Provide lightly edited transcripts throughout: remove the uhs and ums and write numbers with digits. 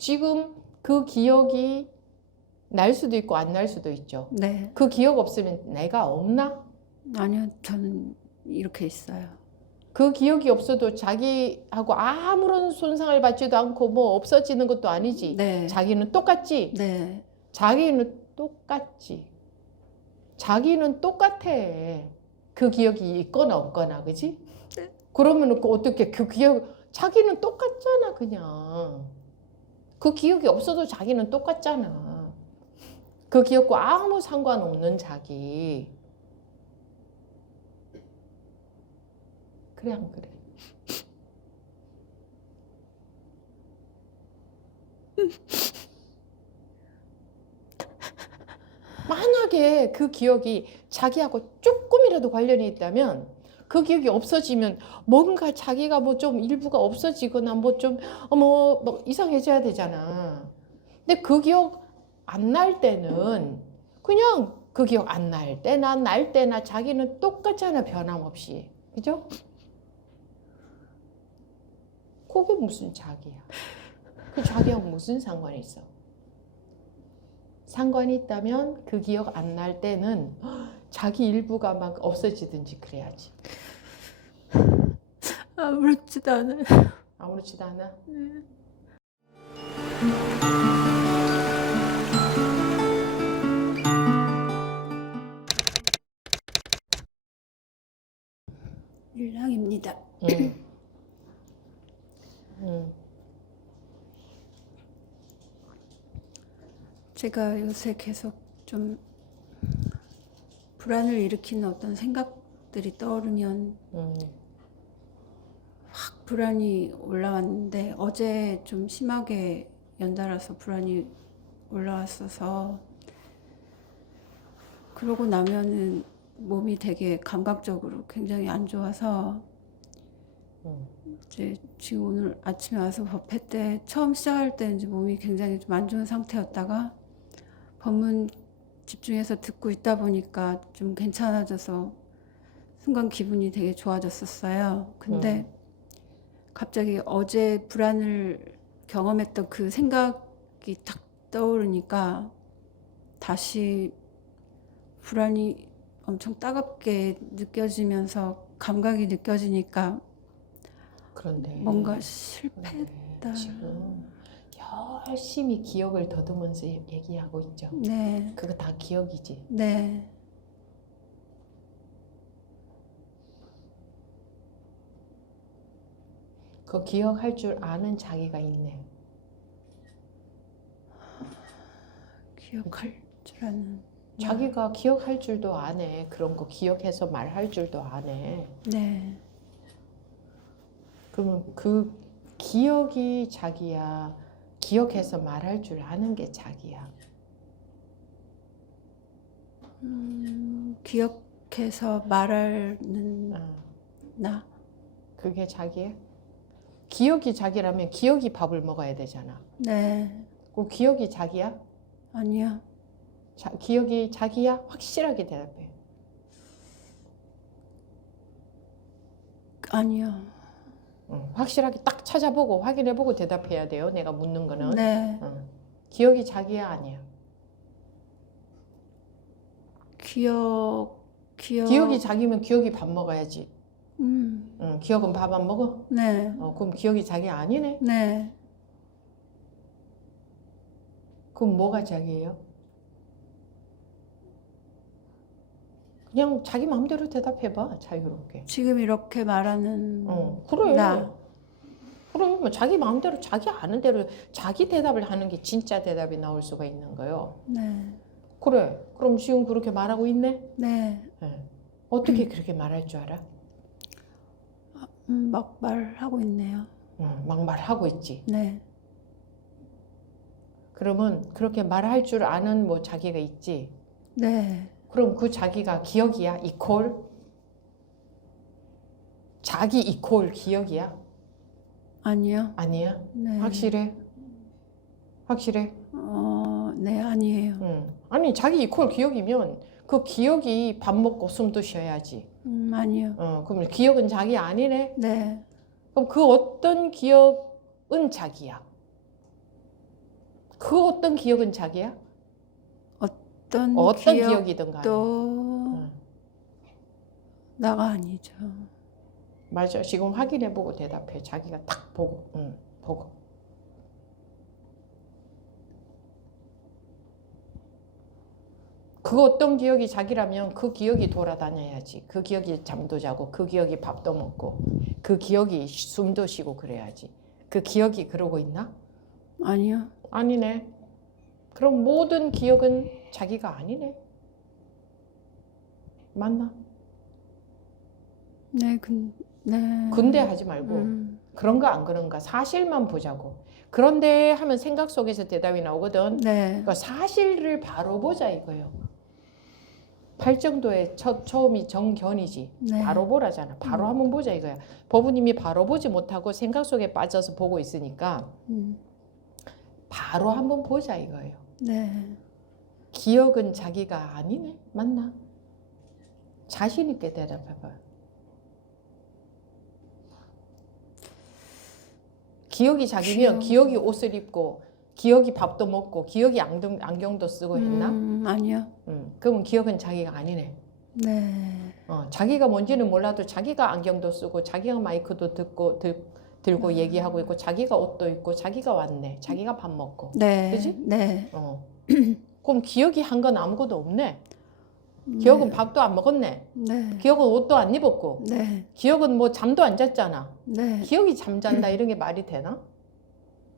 지금 그 기억이 날 수도 있고 안 날 수도 있죠. 네. 그 기억 없으면 내가 없나? 아니요, 저는 이렇게 있어요. 그 기억이 없어도 자기하고 아무런 손상을 받지도 않고 뭐 없어지는 것도 아니지. 네. 자기는 똑같지? 네. 자기는 똑같지. 자기는 똑같아. 그 기억이 있거나 없거나, 그지? 네. 그러면 어떻게 그 기억, 자기는 똑같잖아, 그냥. 그 기억이 없어도 자기는 똑같잖아. 그 기억과 아무 상관없는 자기. 그래, 안 그래? 만약에 그 기억이 자기하고 조금이라도 관련이 있다면 그 기억이 없어지면 뭔가 자기가 뭐 좀 일부가 없어지거나 뭐 좀 뭐 이상해져야 되잖아. 근데 그 기억 안 날 때는 그냥 그 기억 안 날 때나 날 때나 자기는 똑같잖아, 변함없이. 그죠? 그게 무슨 자기야? 그 자기하고 무슨 상관이 있어? 상관이 있다면 그 기억 안 날 때는 자기 일부가 막 없어지든지 그래야지. 아무렇지도 않아요. 아무렇지도 않아? 네. 일랑입니다. 제가 요새 계속 좀 불안을 일으키는 어떤 생각들이 떠오르면 확 불안이 올라왔는데 어제 좀 심하게 연달아서 불안이 올라왔어서 그러고 나면은 몸이 되게 감각적으로 굉장히 안 좋아서 이제 지금 오늘 아침에 와서 법회 때 처음 시작할 때 이제 몸이 굉장히 좀 안 좋은 상태였다가 법문 집중해서 듣고 있다 보니까 좀 괜찮아져서 순간 기분이 되게 좋아졌었어요. 근데 갑자기 어제 불안을 경험했던 그 생각이 딱 떠오르니까 다시 불안이 엄청 따갑게 느껴지면서 감각이 느껴지니까 그런데 뭔가 실패했다. 지금 열심히 기억을 더듬으면서 얘기하고 있죠. 네. 그거 다 기억이지. 네. 그 기억할 줄 아는 자기가 있네. 기억할 줄 아는. 자기가 기억할 줄도 아네. 그런 거 기억해서 말할 줄도 아네. 네. 그러면 그 기억이 자기야. 기억해서 말할 줄 아는 게 자기야. 기억해서 말하는 나. 그게 자기야? 기억이 자기라면 기억이 밥을 먹어야 되잖아. 네. 그 기억이 자기야? 아니요. 기억이 자기야? 확실하게 대답해. 아니요. 확실하게 딱 찾아보고 확인해보고 대답해야 돼요. 내가 묻는 거는. 네. 기억이 자기야? 아니야? 기억이 자기면 기억이 밥 먹어야지. 기억은 밥 안 먹어? 네. 그럼 기억이 자기 아니네? 네. 그럼 뭐가 자기예요? 그냥 자기 마음대로 대답해봐. 자유롭게. 지금 이렇게 말하는 그래. 나. 그래. 뭐 자기 마음대로 자기 아는 대로 자기 대답을 하는 게 진짜 대답이 나올 수가 있는 거예요. 네. 그래. 그럼 지금 그렇게 말하고 있네? 네. 네. 어떻게 그렇게 말할 줄 알아? 막 말하고 있네요. 막 말하고 있지. 네. 그러면 그렇게 말할 줄 아는 뭐 자기가 있지. 네. 그럼 그 자기가 기억이야? 이퀄? 자기 이퀄 기억이야? 아니요. 아니야? 네. 확실해? 확실해? 네, 아니에요. 아니 자기 이퀄 기억이면 그 기억이 밥 먹고 숨도 쉬어야지. 아니요. 그럼 기억은 자기 아니네? 네. 그럼 그 어떤 기억은 자기야? 그 어떤 기억은 자기야? 어떤 기억이든 간에. 기억도 나가 아니죠. 맞아. 지금 확인해보고 대답해. 자기가 딱 보고. 보고. 그 어떤 기억이 자기라면 그 기억이 돌아다녀야지. 그 기억이 잠도 자고 그 기억이 밥도 먹고 그 기억이 숨도 쉬고 그래야지. 그 기억이 그러고 있나? 아니요. 아니네. 그럼 모든 기억은 자기가 아니네. 맞나? 네, 네. 근데 하지 말고 그런가 안 그런가 사실만 보자고. 그런데 하면 생각 속에서 대답이 나오거든. 네. 그러니까 사실을 바로 보자 이거요. 팔정도의 처음이 정견이지. 네. 바로 보라잖아. 바로 한번 보자 이거야. 법부님이 바로 보지 못하고 생각 속에 빠져서 보고 있으니까 바로 한번 보자 이거예요. 네. 기억은 자기가 아니네. 맞나? 자신 있게 대답해봐요. 기억이 자기면 기억이 옷을 입고 기억이 밥도 먹고 기억이 안경도 쓰고 했나? 아니요. 그러면 기억은 자기가 아니네. 네. 자기가 뭔지는 몰라도 자기가 안경도 쓰고 자기가 마이크도 들고 얘기하고 있고 자기가 옷도 입고 자기가 왔네. 자기가 밥 먹고. 네. 그지? 네. 그럼 기억이 한 건 아무것도 없네. 기억은 밥도 안 먹었네. 네. 기억은 옷도 안 입었고. 네. 기억은 뭐 잠도 안 잤잖아. 네. 기억이 잠잔다 이런 게 말이 되나?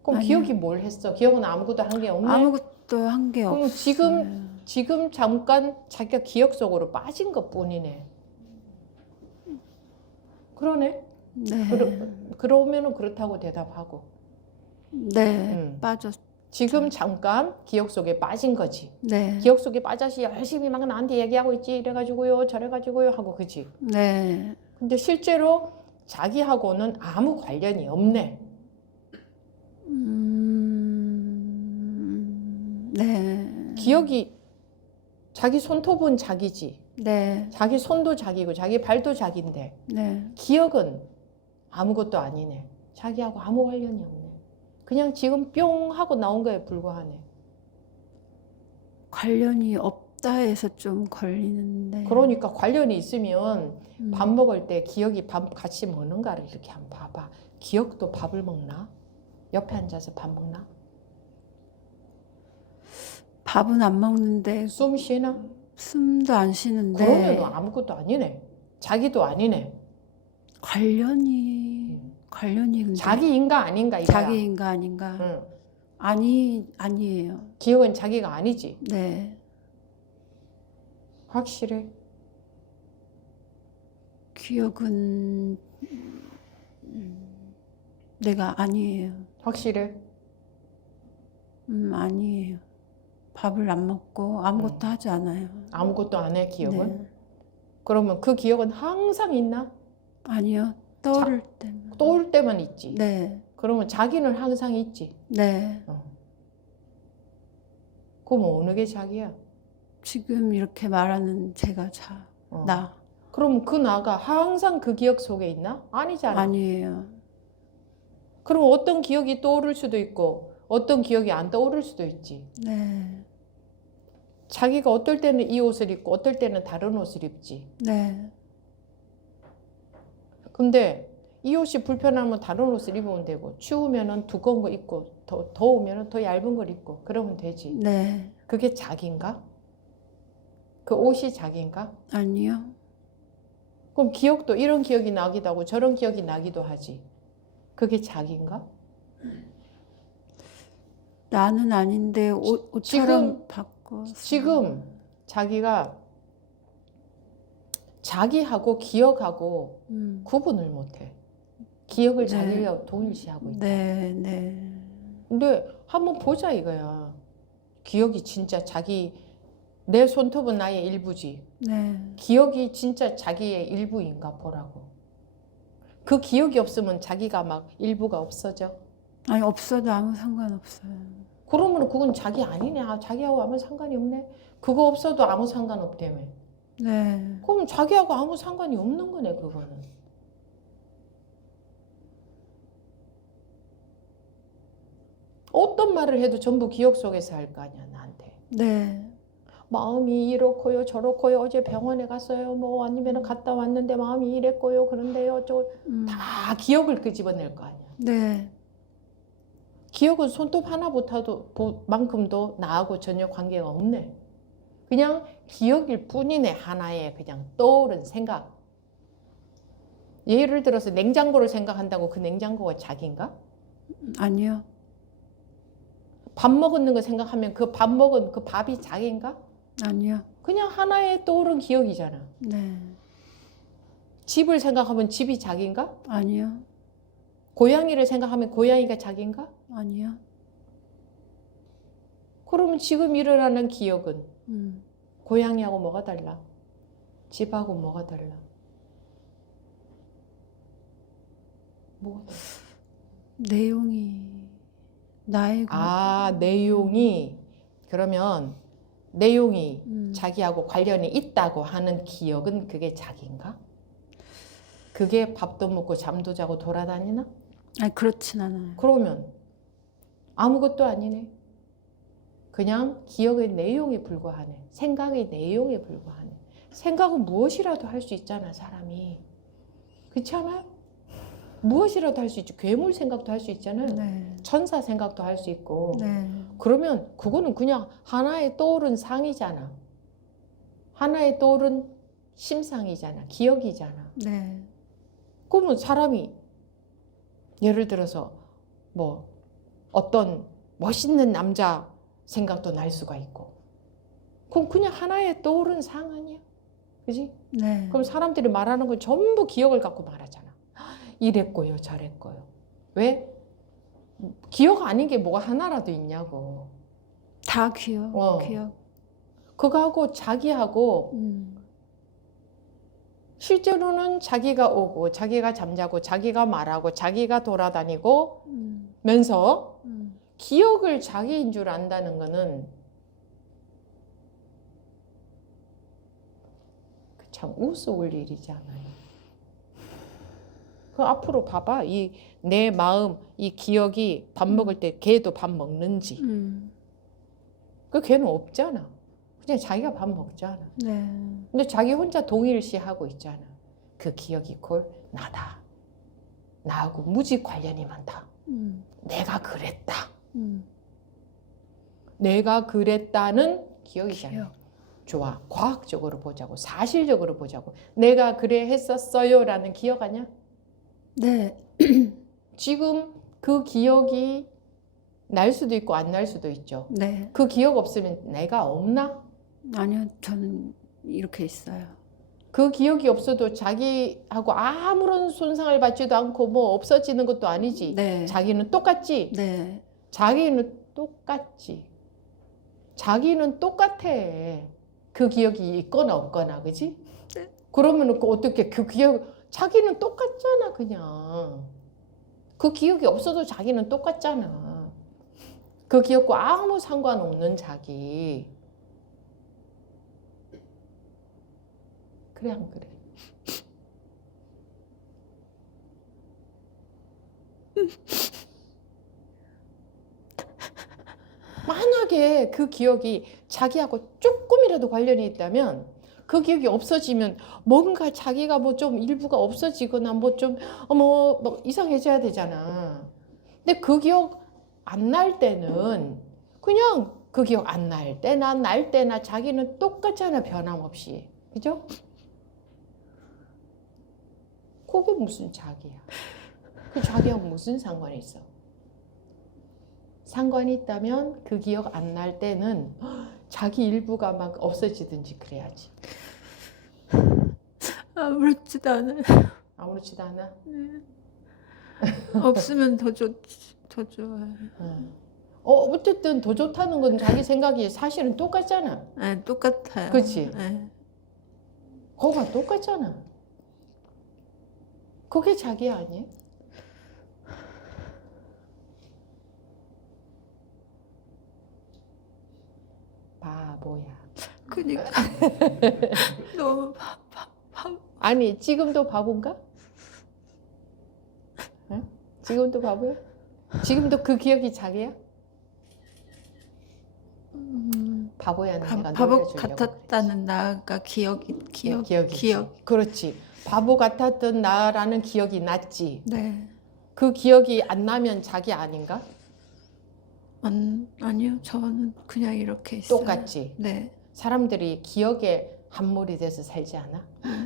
그럼 아니요. 기억이 뭘 했어? 기억은 아무것도 한 게 없네. 아무것도 한 게 그럼 없어요. 지금 잠깐 자기가 기억 속으로 빠진 것 뿐이네. 그러네. 네. 그러면은 그렇다고 대답하고. 네. 빠졌. 지금 잠깐 기억 속에 빠진 거지. 네. 기억 속에 빠져서 열심히 막 나한테 얘기하고 있지. 이래가지고요, 저래가지고요 하고 그지. 네. 근데 실제로 자기하고는 아무 관련이 없네. 네. 기억이 자기 손톱은 자기지. 네. 자기 손도 자기고 자기 발도 자기인데 네. 기억은 아무것도 아니네. 자기하고 아무 관련이 없네. 그냥 지금 뿅 하고 나온 거에 불과하네. 관련이 없다 해서 좀 걸리는데. 그러니까 관련이 있으면 밥 먹을 때 기억이 밥 같이 먹는가를 이렇게 한번 봐봐. 기억도 밥을 먹나? 옆에 앉아서 밥 먹나? 밥은 안 먹는데 숨 쉬나? 숨도 안 쉬는데. 그러면 아무것도 아니네. 자기도 아니네. 관련이 근데 자기인가 아닌가 이거야. 자기인가 아닌가. 응. 아니에요. 기억은 자기가 아니지. 네. 확실해. 기억은 내가 아니에요. 확실해. 아니에요. 밥을 안 먹고 아무것도 하지 않아요. 아무것도 안 해 기억은? 네. 그러면 그 기억은 항상 있나? 아니요. 떠오를 때만. 떠올 때만 있지. 네. 그러면 자기는 항상 있지. 네. 그럼 어느 게 자기야? 지금 이렇게 말하는 제가 나. 그럼 그 나가 항상 그 기억 속에 있나? 아니잖아. 아니에요. 그럼 어떤 기억이 떠오를 수도 있고 어떤 기억이 안 떠오를 수도 있지. 네. 자기가 어떨 때는 이 옷을 입고 어떨 때는 다른 옷을 입지. 네. 근데 이 옷이 불편하면 다른 옷을 입으면 되고 추우면은 두꺼운 거 입고 더우면은 더 얇은 걸 입고 그러면 되지. 네. 그게 자기인가? 그 옷이 자기인가? 아니요. 그럼 기억도 이런 기억이 나기도 하고 저런 기억이 나기도 하지. 그게 자기인가? 나는 아닌데 옷처럼 바꿔서. 지금 자기가 자기하고 기억하고 구분을 못해. 기억을 네. 자기가 동일시하고 있다. 네. 네. 근데 한번 보자 이거야. 기억이 진짜 내 손톱은 나의 일부지. 네. 기억이 진짜 자기의 일부인가 보라고. 그 기억이 없으면 자기가 막 일부가 없어져. 아니 없어도 아무 상관없어요. 그러면 그건 자기 아니네. 자기하고 아무 상관이 없네. 그거 없어도 아무 상관없다며. 네. 그럼 자기하고 아무 상관이 없는 거네 그거는. 어떤 말을 해도 전부 기억 속에서 할 거 아니야, 나한테. 네. 마음이 이렇고요, 저렇고요, 어제 병원에 갔어요, 뭐 아니면 갔다 왔는데 마음이 이랬고요, 그런데요, 다 기억을 끄집어낼 거 아니야. 네. 기억은 손톱 하나 만큼도 나하고 전혀 관계가 없네. 그냥 기억일 뿐이네. 하나의 그냥 떠오른 생각. 예를 들어서 냉장고를 생각한다고 그 냉장고가 자기인가? 아니요. 밥 먹는 거 생각하면 그 밥 먹은 그 밥이 자기인가? 아니요. 그냥 하나의 떠오른 기억이잖아. 네. 집을 생각하면 집이 자기인가? 아니요. 고양이를 생각하면 고양이가 자기인가? 아니요. 그러면 지금 일어나는 기억은 음. 고양이하고 뭐가 달라? 집하고 뭐가 달라? 뭐가 달라? 내용이 나의 내용이 그러면 내용이 음. 자기하고 관련이 있다고 하는 기억은 그게 자기인가? 그게 밥도 먹고 잠도 자고 돌아다니나? 아니 그렇진 않아요. 그러면 아무것도 아니네. 그냥 기억의 내용에 불과하네. 생각의 내용에 불과하네. 생각은 무엇이라도 할 수 있잖아, 사람이. 그렇지 않아요? 무엇이라도 할 수 있죠. 괴물 생각도 할 수 있잖아요. 네. 천사 생각도 할 수 있고. 네. 그러면 그거는 그냥 하나의 떠오른 상이잖아. 하나의 떠오른 심상이잖아. 기억이잖아. 네. 그러면 사람이 예를 들어서 뭐 어떤 멋있는 남자 생각도 날 수가 있고. 그럼 그냥 하나의 떠오른 상 아니야? 그지? 네. 그럼 사람들이 말하는 건 전부 기억을 갖고 말하잖아. 이랬고요, 저랬고요. 왜? 기억 아닌 게 뭐가 하나라도 있냐고. 다 기억. 기억. 그거하고 자기하고 음. 실제로는 자기가 오고 자기가 잠자고 자기가 말하고 자기가 돌아다니고 면서 기억을 자기인 줄 안다는 거는 참 우스울 일이지 않아요. 그 앞으로 봐봐. 이 내 마음, 이 기억이 밥 먹을 때 걔도 밥 먹는지. 그 걔는 없잖아. 그냥 자기가 밥 먹잖아. 네. 근데 자기 혼자 동일시하고 있잖아. 그 기억이 곧 나다. 나하고 무지 관련이 많다. 내가 그랬다. 내가 그랬다는 기억이잖아. 기억. 좋아. 과학적으로 보자고. 사실적으로 보자고. 내가 그래 했었어요 라는 기억 아니야? 네. 지금 그 기억이 날 수도 있고 안 날 수도 있죠. 네. 그 기억 없으면 내가 없나? 아니요. 저는 이렇게 있어요. 그 기억이 없어도 자기하고 아무런 손상을 받지도 않고 뭐 없어지는 것도 아니지. 네. 자기는 똑같지. 네. 자기는 똑같지. 자기는 똑같아. 그 기억이 있거나 없거나, 그지? 네. 그러면 어떻게 그 기억, 자기는 똑같잖아, 그냥. 그 기억이 없어도 자기는 똑같잖아. 그 기억과 아무 상관없는 자기. 그래, 안 그래? 만약에 그 기억이 자기하고 조금이라도 관련이 있다면 그 기억이 없어지면 뭔가 자기가 뭐 좀 일부가 없어지거나 뭐 좀 뭐 이상해져야 되잖아. 근데 그 기억 안 날 때는 그냥 그 기억 안 날 때나 날 때나 자기는 똑같잖아, 변함없이. 그죠? 그게 무슨 자기야? 그 자기하고 무슨 상관이 있어? 상관이 있다면 그 기억 안 날 때는 자기 일부가 막 없어지든지 그래야지. 아무렇지도 않아요. 아무렇지도 않아? 없으면 더 좋아요. 어쨌든 더 좋다는 건 자기 생각이 사실은 똑같잖아. 네, 똑같아요. 그치? 네. 그거가 똑같잖아. 그게 자기 아니에요? 바보야. 그니까 너무 아니, 지금도 바본가? 응? 지금도 바보야? 지금도 그 기억이 자기야? 바보야는 내가 바보 놀려주려고 같았다는 나가 기억이지. 그렇지. 바보 같았던 나라는 기억이 났지. 네. 그 기억이 안 나면 자기 아닌가? 아니요, 저는 그냥 이렇게 있어요. 똑같지. 네. 사람들이 기억에 함몰이 돼서 살지 않아?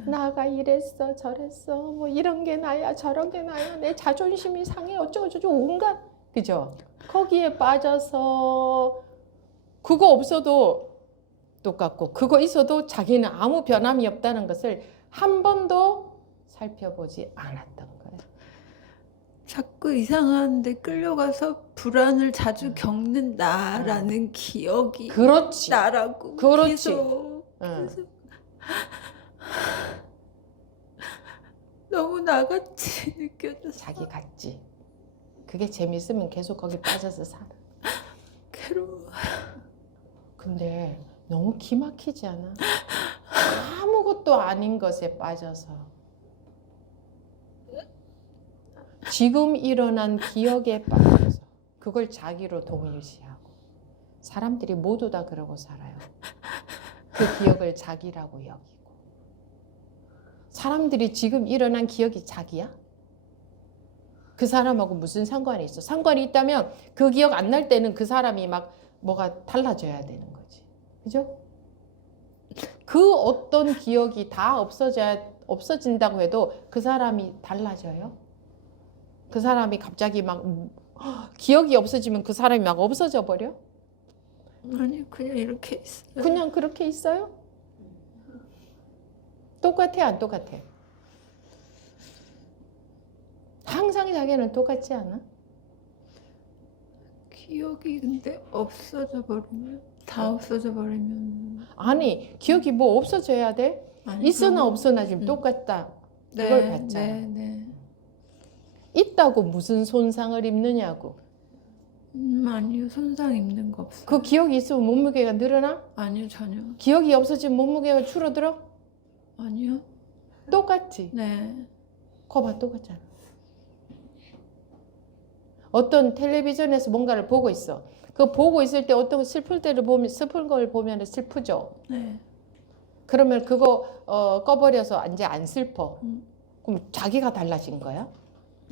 나가 이랬어 저랬어 뭐 이런 게 나야 저런 게 나야 내 자존심이 상해 어쩌고 저쩌고 온갖 그죠? 거기에 빠져서 그거 없어도 똑같고 그거 있어도 자기는 아무 변함이 없다는 것을 한 번도 살펴보지 않았던 거예요. 자꾸 이상한데 끌려가서 불안을 자주 겪는 나라는 기억이 그렇지. 나라고 그렇지. 계속 응. 너무 나같이 느껴졌어. 자기 같지. 그게 재밌으면 계속 거기 빠져서 살아. 괴로워. 근데 너무 기막히지 않아? 아무것도 아닌 것에 빠져서 지금 일어난 기억에 빠져서 그걸 자기로 동일시하고 사람들이 모두 다 그러고 살아요. 그 기억을 자기라고 여기고 사람들이 지금 일어난 기억이 자기야? 그 사람하고 무슨 상관이 있어? 상관이 있다면 그 기억 안 날 때는 그 사람이 막 뭐가 달라져야 되는 거지. 그죠? 그 어떤 기억이 다 없어진다고 해도 그 사람이 달라져요? 그 사람이 갑자기 막 기억이 없어지면 그 사람이 막 없어져 버려? 아니 그냥 이렇게 있어요. 그냥 그렇게 있어요? 똑같아 안 똑같아? 항상 자기는 똑같지 않아? 기억이 근데 없어져 버리면 다 없어져 버리면 아니 기억이 뭐 없어져야 돼? 아니, 있으나 그러면- 없으나 지금 똑같다. 그걸 봤잖아. 네. 있다고 무슨 손상을 입느냐고. 아니요, 손상 입는 거 없어요. 그 기억이 있으면 몸무게가 늘어나? 아니요, 전혀. 기억이 없어지면 몸무게가 줄어들어? 아니요. 똑같지. 네. 거봐 똑같잖아. 어떤 텔레비전에서 뭔가를 보고 있어. 그 보고 있을 때 어떤 슬플 때를 보면 슬픈 걸 보면 슬프죠. 네. 그러면 그거 꺼버려서 이제 안 슬퍼. 음. 그럼 자기가 달라진 거야?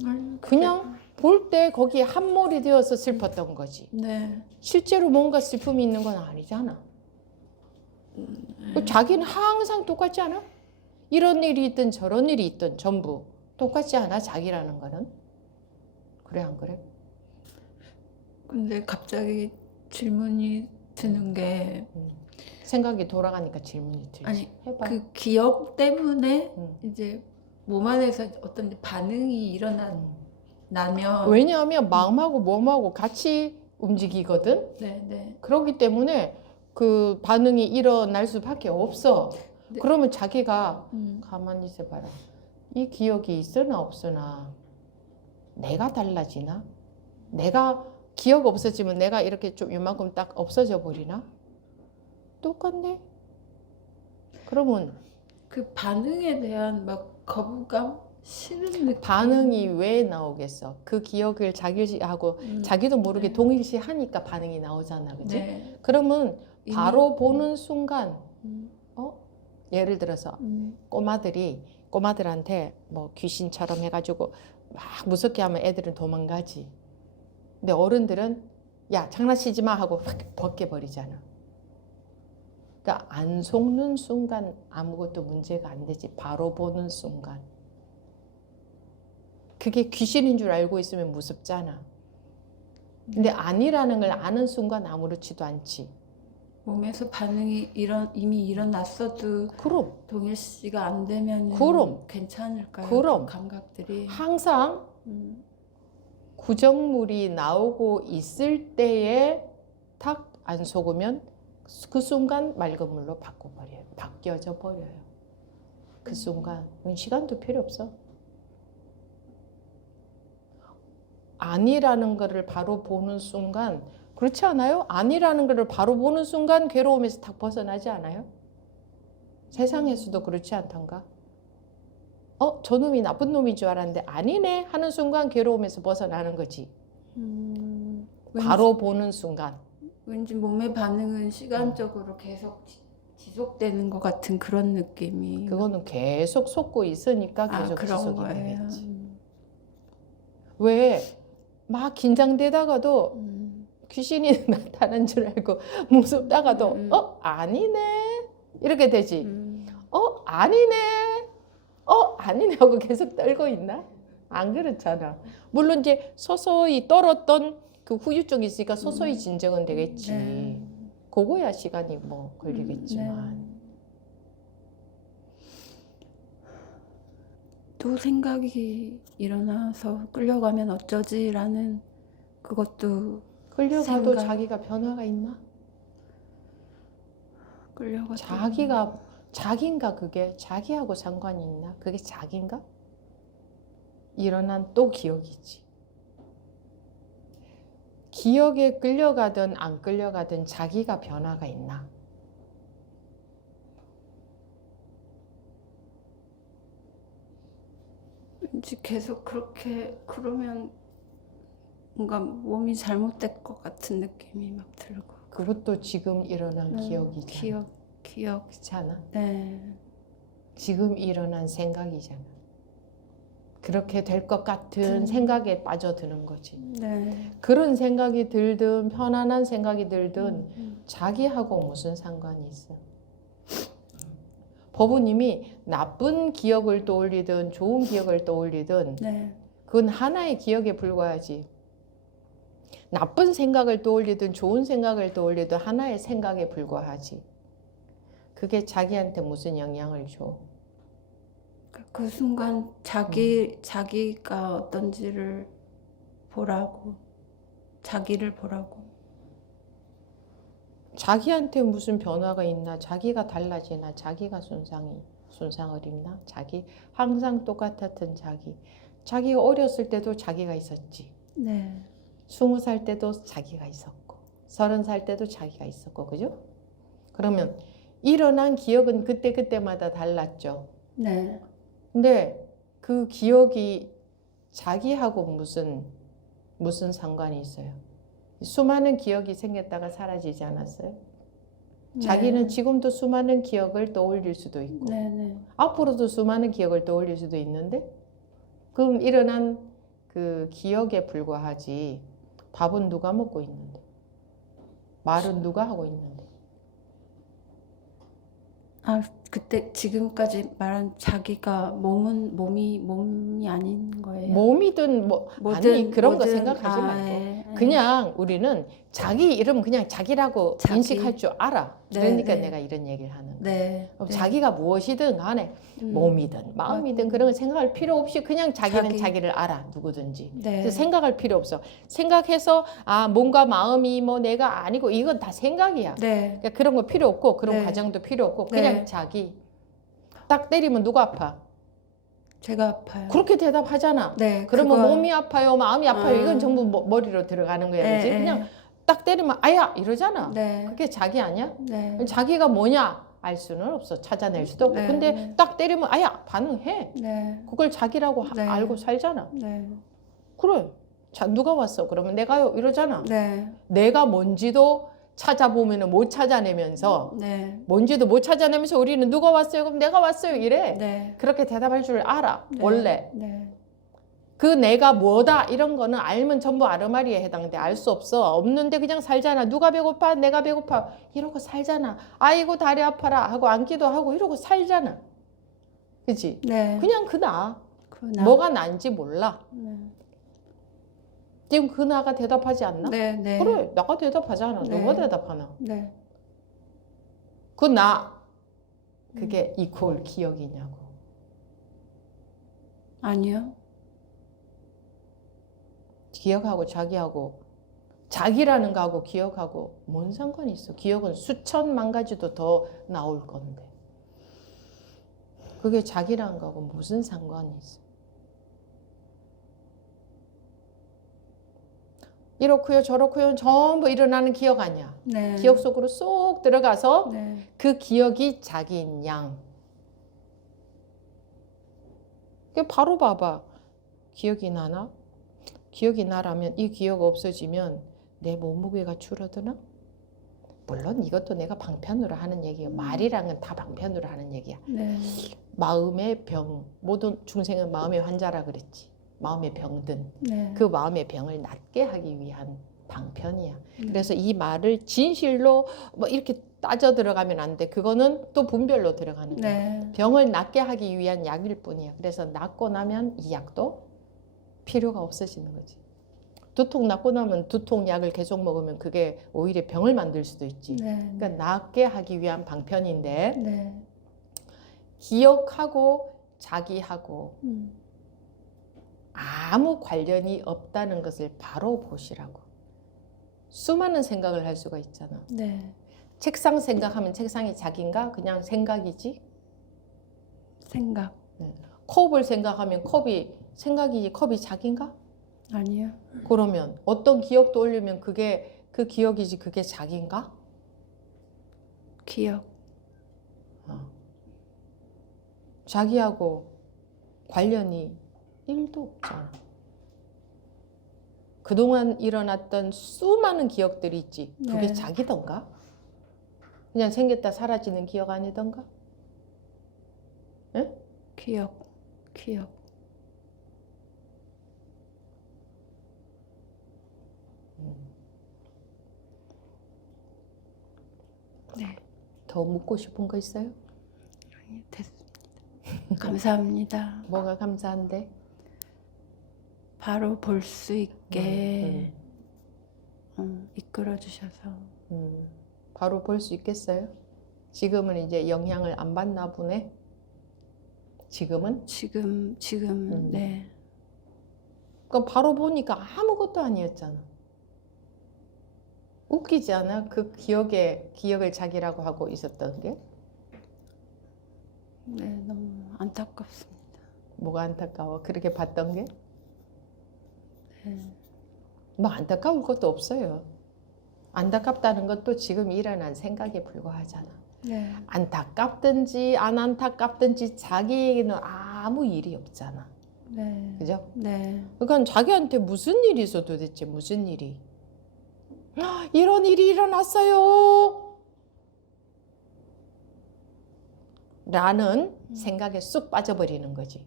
아니, 그냥 볼 때 거기에 함몰이 되어서 슬펐던 거지. 네. 실제로 뭔가 슬픔이 있는 건 아니잖아. 자기는 항상 똑같지 않아? 이런 일이 있든 저런 일이 있든 전부 똑같지 않아? 자기라는 거는? 그래 안 그래? 근데 갑자기 질문이 드는 게 생각이 돌아가니까 질문이 들지. 아니, 해봐. 그 기억 때문에 음. 이제 몸 안에서 어떤 반응이 일어나면 왜냐하면 마음하고 몸하고 같이 움직이거든. 네. 그렇기 때문에 그 반응이 일어날 수밖에 없어. 네. 그러면 자기가 음. 가만히 있어봐라. 이 기억이 있으나 없으나 내가 달라지나? 내가 기억 없어지면 내가 이렇게 좀 이만큼 딱 없어져 버리나? 똑같네? 그러면 그 반응에 대한 막 거부감, 싫은 느낌. 반응이 왜 나오겠어? 그 기억을 자기하고 자기도 모르게 네. 동일시하니까 반응이 나오잖아, 그치? 네. 그러면 이미- 바로 보는 순간 음. 예를 들어서 음. 꼬마들한테 뭐 귀신처럼 해가지고 막 무섭게 하면 애들은 도망가지. 근데 어른들은 야 장난치지 마 하고 확 벗겨버리잖아. 그러니까 안 속는 순간 아무것도 문제가 안 되지. 바로 보는 순간. 그게 귀신인 줄 알고 있으면 무섭잖아. 근데 아니라는 걸 아는 순간 아무렇지도 않지. 몸에서 반응이 이미 일어났어도 그럼 동일시가 안 되면 그럼. 괜찮을까요? 그럼. 그 감각들이. 항상 음. 구정물이 나오고 있을 때에 탁 안 속으면 그 순간 맑은 물로 바뀌어져 버려요. 그 순간 시간도 필요 없어. 아니라는 것을 바로 보는 순간 그렇지 않아요? 아니라는 것을 바로 보는 순간 괴로움에서 탁 벗어나지 않아요? 세상에서도 그렇지 않던가? 저놈이 나쁜 놈인 줄 알았는데 아니네 하는 순간 괴로움에서 벗어나는 거지. 바로 보는 순간. 왠지 몸의 반응은 시간적으로 계속 지속되는 것 같은 그런 느낌이. 그거는 계속 솟고 있으니까 계속 그런 지속이 거예요. 되겠지. 왜 막 긴장되다가도 귀신이 나타난 줄 알고 무섭다가도 아니네 이렇게 되지. 아니네 아니네 하고 계속 떨고 있나? 안 그렇잖아. 물론 이제 서서히 떨었던 그 후유증이 있으니까 서서히 진정은 되겠지. 네. 그거야 시간이 뭐 걸리겠지만. 또 생각이 일어나서 끌려가면 어쩌지라는 그것도 끌려가도 생각. 자기가 변화가 있나? 끌려가. 자기인가 그게? 자기하고 상관이 있나? 그게 자기인가? 일어난 또 기억이지. 기억에 끌려가든 안 끌려가든 자기가 변화가 있나? 왠지 계속 그렇게 그러면 뭔가 몸이 잘못될 것 같은 느낌이 막 들고. 그것도 지금 일어난 기억이잖아. 기억. 그렇지 않아? 네. 지금 일어난 생각이잖아. 그렇게 될 것 같은 생각에 빠져드는 거지. 네. 그런 생각이 들든 편안한 생각이 들든 자기하고 무슨 상관이 있어? 법부님이 나쁜 기억을 떠올리든 좋은 기억을 떠올리든 네. 그건 하나의 기억에 불과하지. 나쁜 생각을 떠올리든 좋은 생각을 떠올리든 하나의 생각에 불과하지. 그게 자기한테 무슨 영향을 줘? 그 순간 자기가 어떤지를 보라고. 자기를 보라고. 자기한테 무슨 변화가 있나? 자기가 달라지나? 자기가 손상을 입나? 자기 항상 똑같았던 자기가 어렸을 때도 자기가 있었지. 네. 20살 때도 자기가 있었고 30살 때도 자기가 있었고 그죠? 그러면 일어난 기억은 그때마다 달랐죠. 네. 근데 그 기억이 자기하고 무슨 상관이 있어요? 수많은 기억이 생겼다가 사라지지 않았어요? 자기는 지금도 수많은 기억을 떠올릴 수도 있고 네. 앞으로도 수많은 기억을 떠올릴 수도 있는데 그럼 일어난 그 기억에 불과하지. 밥은 누가 먹고 있는데 말은 누가 하고 있는데. 그때 지금까지 말한 자기가 몸이 아닌 거예요. 몸이든 아니 그런 거 생각하지 말고 그냥 우리는 자기 이름 그냥 자기라고 인식할 줄 알아. 그러니까 내가 이런 얘기를 하는 거야. 네. 자기가 무엇이든 간에 몸이든 마음이든 그런 거 생각할 필요 없이 그냥 자기는 자기를 알아. 누구든지. 그래서 생각할 필요 없어. 생각해서 뭔가 마음이 내가 아니고 이건 다 생각이야. 그러니까 그런 거 필요 없고 그런 과정도 필요 없고 그냥 자기. 딱 때리면 누가 아파? 제가 아파요. 그렇게 대답하잖아. 그러면 몸이 아파요, 마음이 아파요. 이건 전부 머리로 들어가는 거야, 그지? 그냥 딱 때리면 아야 이러잖아. 그게 자기 아니야? 자기가 뭐냐 알 수는 없어. 찾아낼 수도 없고. 근데 딱 때리면 아야 반응해. 그걸 자기라고 알고 살잖아. 그래. 자, 누가 왔어? 그러면 내가요 이러잖아. 내가 뭔지도 찾아보면 못 찾아내면서 뭔지도 못 찾아내면서 우리는 누가 왔어요? 그럼 내가 왔어요 이래. 그렇게 대답할 줄 알아. 원래. 그 내가 뭐다 이런 거는 알면 전부 아르마리에 해당돼. 알 수 없어. 없는데 그냥 살잖아. 누가 배고파? 내가 배고파. 이러고 살잖아. 아이고 다리 아파라 하고 앉기도 하고 이러고 살잖아. 그치? 그냥 그 나. 뭐가 난지 몰라. 지금 그 나가 대답하지 않나? 그래 나가 대답하잖아. 누가 대답하나? 그 나 그게 이퀄 기억이냐고. 아니요. 기억하고 자기라는 거하고 기억하고 뭔 상관이 있어. 기억은 수천만 가지도 더 나올 건데 그게 자기라는 거하고 무슨 상관이 있어. 이렇고요 저렇고요 전부 일어나는 기억 아니야. 기억 속으로 쏙 들어가서 그 기억이 자기인 양. 바로 봐봐. 기억이 나나? 기억이 나라면 이 기억 없어지면 내 몸무게가 줄어드나? 물론 이것도 내가 방편으로 하는 얘기예요. 말이랑은 다 방편으로 하는 얘기야. 네. 마음의 병, 모든 중생은 마음의 환자라 그랬지. 마음의 병든 네. 그 마음의 병을 낫게 하기 위한 방편이야. 네. 그래서 이 말을 진실로 뭐 이렇게 따져 들어가면 안 돼. 그거는 또 분별로 들어가는 거야. 네. 병을 낫게 하기 위한 약일 뿐이야. 그래서 낫고 나면 이 약도 필요가 없어지는 거지. 두통 낫고 나면 두통 약을 계속 먹으면 그게 오히려 병을 만들 수도 있지. 네. 그러니까 낫게 하기 위한 방편인데 네. 기억하고 자기하고 음. 아무 관련이 없다는 것을 바로 보시라고. 수많은 생각을 할 수가 있잖아. 네. 책상 생각하면 책상이 자기인가? 그냥 생각이지. 생각. 컵을 생각하면 컵이 생각이지 컵이 자기인가? 아니요. 그러면 어떤 기억 떠올리면 그게 그 기억이지 그게 자기인가? 기억. 자기하고 관련이 1도 없잖아. 그동안 일어났던 수많은 기억들이 있지. 그게 네. 자기던가? 그냥 생겼다 사라지는 기억 아니던가? 응? 기억. 기억. 네. 더 묻고 싶은 거 있어요? 됐습니다. 감사합니다. 뭐가 감사한데? 바로 볼 수 있게 이끌어 주셔서. 바로 볼 수 있겠어요? 지금은 이제 영향을 안 받나 보네? 지금은? 지금 네. 그럼 바로 보니까 아무것도 아니었잖아. 웃기지 않아? 그 기억을 자기라고 하고 있었던 게? 네, 너무 안타깝습니다. 뭐가 안타까워? 그렇게 봤던 게? 네. 뭐 안타까울 것도 없어요. 안타깝다는 것도 지금 일어난 생각에 불과하잖아. 네. 안타깝든지 안 안타깝든지 자기에게는 아무 일이 없잖아. 네. 그죠? 네. 그러니까 자기한테 무슨 일이 있어 도대체 무슨 일이? 이런 일이 일어났어요. 라는 생각에 쑥 빠져버리는 거지.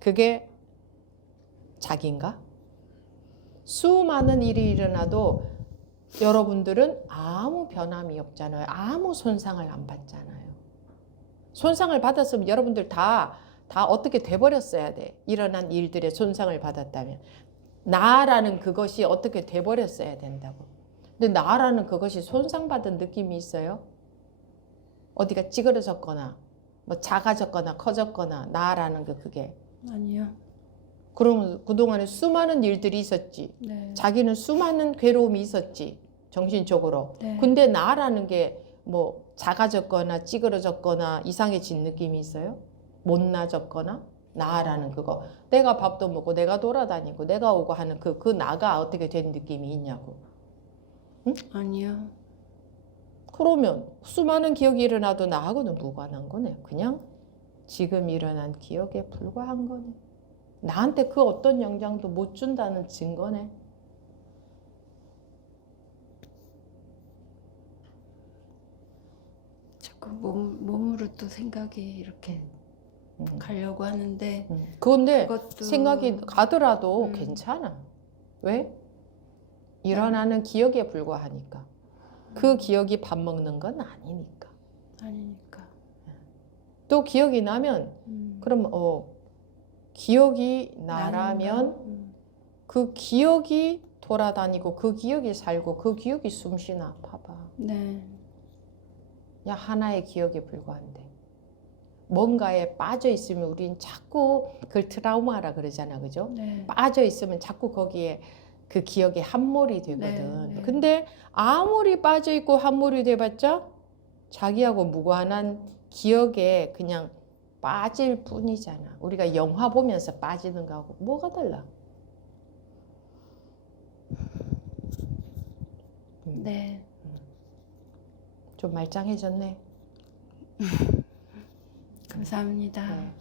그게 자기인가? 수많은 일이 일어나도 여러분들은 아무 변함이 없잖아요. 아무 손상을 안 받잖아요. 손상을 받았으면 여러분들 다 어떻게 돼버렸어야 돼. 일어난 일들에 손상을 받았다면. 나라는 그것이 어떻게 돼버렸어야 된다고. 근데 나라는 그것이 손상받은 느낌이 있어요? 어디가 찌그러졌거나 뭐 작아졌거나 커졌거나 나라는 그게. 아니요. 그러면 그동안에 수많은 일들이 있었지. 네. 자기는 수많은 괴로움이 있었지. 정신적으로. 네. 근데 나라는 게 뭐 작아졌거나 찌그러졌거나 이상해진 느낌이 있어요? 못나졌거나 나라는 그거. 내가 밥도 먹고 내가 돌아다니고 내가 오고 하는 그 나가 어떻게 된 느낌이 있냐고. 응? 아니요. 그러면 수많은 기억이 일어나도 나하고는 무관한 거네. 그냥 지금 일어난 기억에 불과한 거네. 나한테 그 어떤 영향도 못 준다는 증거네. 자꾸 몸으로 또 생각이 이렇게 가려고 하는데 그런데 그것도 생각이 가더라도 괜찮아. 왜? 일어나는 기억에 불과하니까. 그 기억이 밥 먹는 건 아니니까. 아니니까. 또 기억이 나면 그럼 기억이 나라면 그 기억이 돌아다니고 그 기억이 살고 그 기억이 숨쉬나 봐봐. 네. 야 하나의 기억에 불과한데 뭔가에 빠져 있으면 우린 자꾸 그걸 트라우마라 그러잖아, 그죠? 네. 빠져 있으면 자꾸 거기에 그 기억에 함몰이 되거든. 네. 근데 아무리 빠져 있고 함몰이 돼봤자 자기하고 무관한 기억에 그냥 빠질 뿐이잖아. 우리가 영화 보면서 빠지는 거하고 뭐가 달라? 네. 좀 말짱해졌네. 감사합니다. 네.